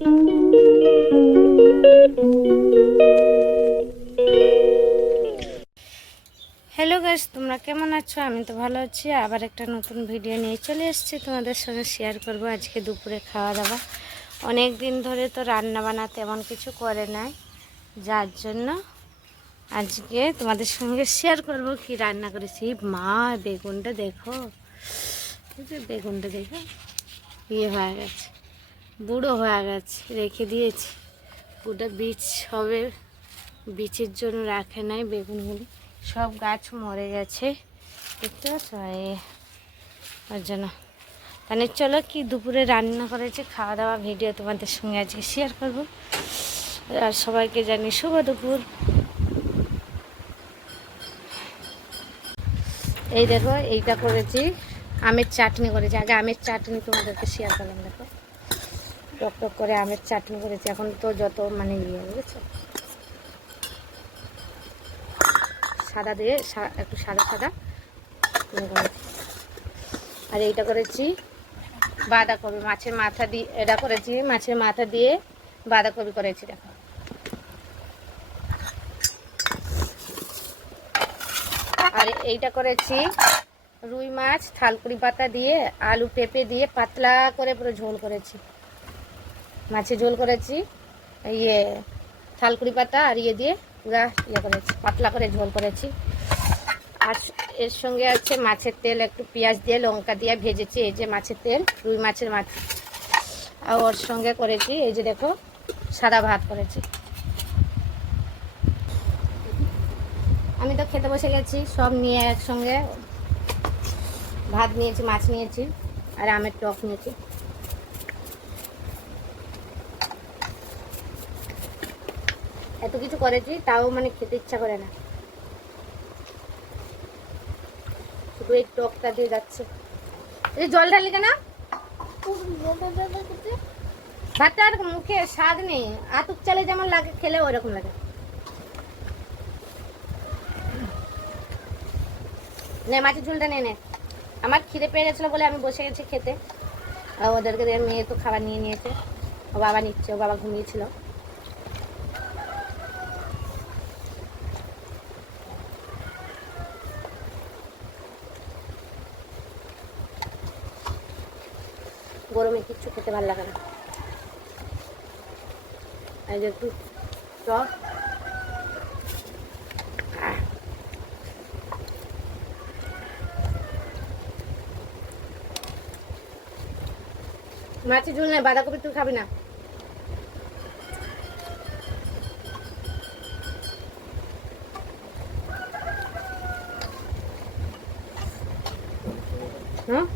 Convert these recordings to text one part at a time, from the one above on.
Hello guys, তোমরা কেমন আছো? আমি তো ভালো আছি। আবার একটা নতুন ভিডিও নিয়ে চলে এসেছি, তোমাদের সঙ্গে শেয়ার করব আজকে দুপুরে খাওয়া দাওয়া। অনেক দিন ধরে তো রান্না বান্না তেমন কিছু করে নাই, যার জন্য আজকে তোমাদের সঙ্গে শেয়ার করব কি রান্না করেছি। মা, বেগুনটা দেখো, বেগুনটা দেখো ইয়ে হয়ে গেছে, বুড়ো হয়ে গেছে, রেখে দিয়েছি। ওটা বীজ হবে, বীজের জন্য রাখে নাই বেগুনগুলি, সব গাছ মরে গেছে, দেখতে পাচ্ছ? ওর জন্য তাহলে চলো কি দুপুরে রান্না করেছে খাওয়া দাওয়া ভিডিও তোমাদের সঙ্গে আজকে শেয়ার করব। আর সবাইকে জানি শুভ দুপুর। এই দেখো, এইটা করেছি, আমের চাটনি করেছি। আগে আমের চাটনি তোমাদেরকে শেয়ার করলাম। দেখো, টক টক করে আমের চাটনি করেছি। এখন তো যত মানে ইয়ে, বুঝেছো, সাদা দিয়ে একটু সাদা সাদা করেছি। আর এইটা করেছি বাঁধাকপি, মাছের মাথা দিয়ে, এটা করেছি মাছের মাথা দিয়ে বাঁধাকপি করেছি। দেখো, আর এইটা করেছি রুই মাছ থালকুড়ি পাতা দিয়ে, আলু পেঁপে দিয়ে পাতলা করে পুরো ঝোল করেছি। মাছের ঝোল করেছি, ইয়ে থালকুড়ি পাতা আর ইয়ে দিয়ে পুরা ইয়ে করেছি, পাতলা করে ঝোল করেছি। আর এর সঙ্গে আছে মাছের তেল, একটু পেঁয়াজ দিয়ে লঙ্কা দিয়ে ভেজেছি। এই যে মাছের তেল, রুই মাছের মাথা। আর ওর সঙ্গে করেছি এই যে দেখো, সাদা ভাত করেছি। আমি তো খেতে বসে গেছি, সব নিয়ে একসঙ্গে ভাত নিয়েছি, মাছ নিয়েছি, আর আমের টক নিয়েছি। এত কিছু করেছি, তাও মানে খেতে ইচ্ছা করে না, শুধু এই টকটা দিয়ে যাচ্ছে। এই জল ঢালি কেন? ভাতটা আর মুখে স্বাদ নেই, আতুক চালে যেমন লাগে খেলে ওরকম লাগে। নে মাছের ঝোলটা নে নে। আমার খিদে পেয়ে গেছিলো বলে আমি বসে গেছি খেতে। আর ওদেরকে মেয়ে তো খাবার নিয়ে নিয়েছে, ও বাবা নিচ্ছে, ও বাবা ঘুমিয়েছিল। গরমে কিচ্ছু খেতে ভালো লাগে না। এই যে একটু টক, মাছের ঝোল নেই, বাঁধাকপি তুই খাবি না? হুম,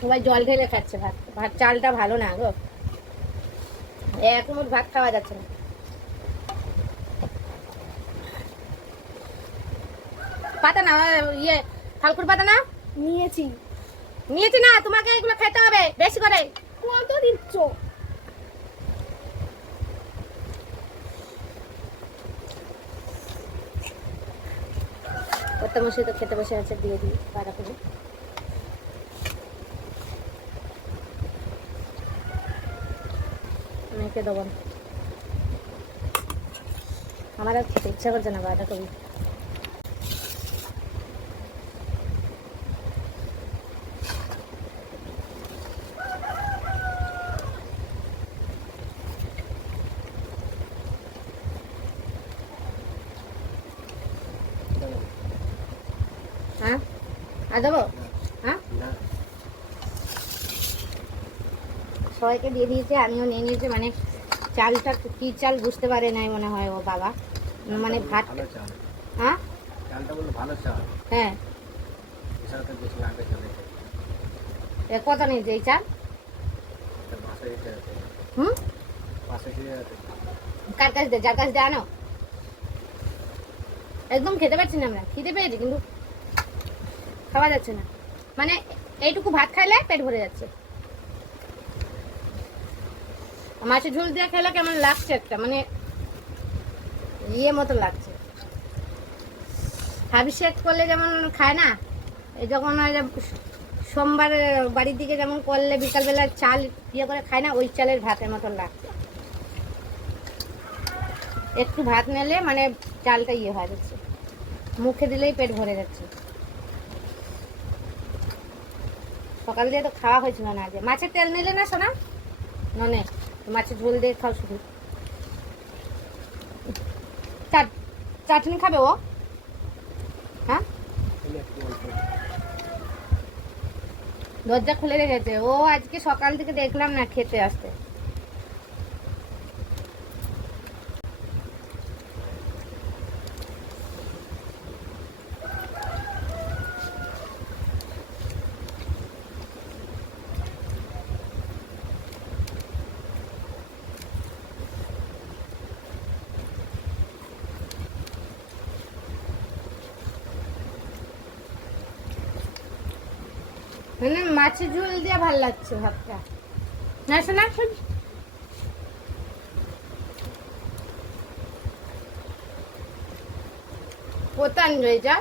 সবাই জল ঢেলে খাচ্ছে ভাত। ভাত চালটা ভালো না গো, এক মুঠ ভাত খাওয়া যাচ্ছে না। পাতা না, ইয়ে থালকুড়ি পাতা না নিয়েছি। নিয়েছি না, তোমাকে এগুলো খেতে হবে বেশি করে। কত দিচ্ছ? কর্তা মশাই তো খেতে বসে আছে, দিয়ে দিই বাড়া করে। মেয়েকে দেবো না, আমার আর খেতে ইচ্ছা করছে না বাঁধাকপি। হ্যাঁ, আর দেবো? হ্যাঁ, সবাইকে দিয়ে দিয়েছে, আমিও নিয়ে নিয়েছি। মানে চালটা কি চাল বুঝতে পারে নাই মনে হয় ও বাবা, মানে ভাত। হ্যাঁ, হ্যাঁ, কথা নেই যে এই চাল। হুম, কার কাছ দিয়ে? যার কাছ দিয়ে আনো। একদম খেতে পারছি না আমরা, খিদে পেয়েছি কিন্তু খাওয়া যাচ্ছে না। মানে এইটুকু ভাত খাইলে পেট ভরে যাচ্ছে। মাছের ঝোল দিয়ে খেলে কেমন লাগছে, একটা মানে ইয়ে মতো লাগছে। হাবি শেক করলে যেমন খায় না, এই যখন সোমবার বাড়ির দিকে যেমন করলে বিকালবেলা চাল ইয়ে করে খায় না, ওই চালের ভাতের মতন লাগছে। একটু ভাত নিলে মানে চালটা ইয়ে হয়ে যাচ্ছে, মুখে দিলেই পেট ভরে যাচ্ছে। সকাল দিয়ে তো খাওয়া হয়েছিল না আগে। মাছের তেল নিলে না সোনা? ননে মাছের ঝোল দিয়ে খাও শুধু। চাটনি খাবে ও? হ্যাঁ, দরজা খুলে রেখেছে ও। আজকে সকাল থেকে দেখলাম না খেতে আসতে। মানে মাছের ঝোল দিয়ে ভাল লাগছে ভাতটা না শোনা? পোতান রয়ে যা।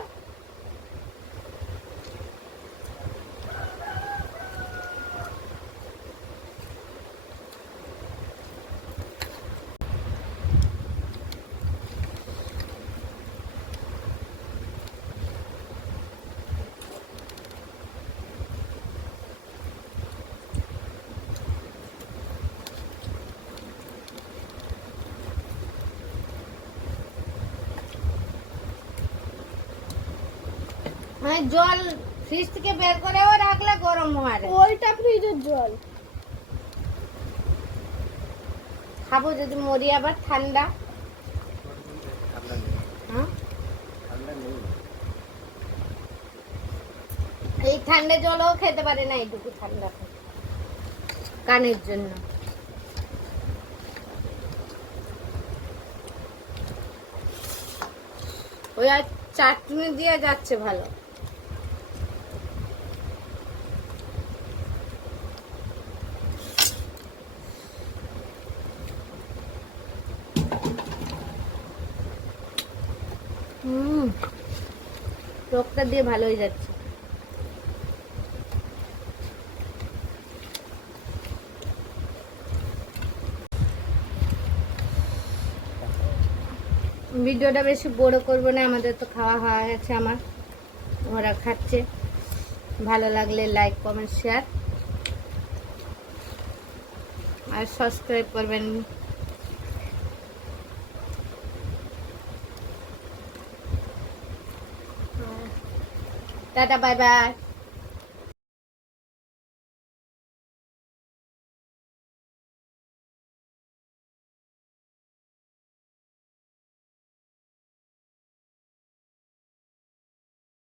হ্যাঁ, জল ফ্রিজ থেকে বের করেও রাখলে গরম হয়। ওইটা ফ্রিজের জল খাবো যদি মরি আবার ঠান্ডা। হ্যাঁ, এই ঠান্ডা জলও খেতে পারে না, এইটুকু ঠান্ডা কানের জন্য। ওই আর চাটনি দিয়ে যাচ্ছে ভালো। টকটা দিয়ে ভালোই যাচ্ছে। ভিডিওটা বেশি বড় করবো না, আমাদের তো খাওয়া হয়ে গেছে। আমার ওরা খাচ্ছে। ভালো লাগলে লাইক কমেন্ট শেয়ার আর সাবস্ক্রাইব করবেন। Tata, bye bye.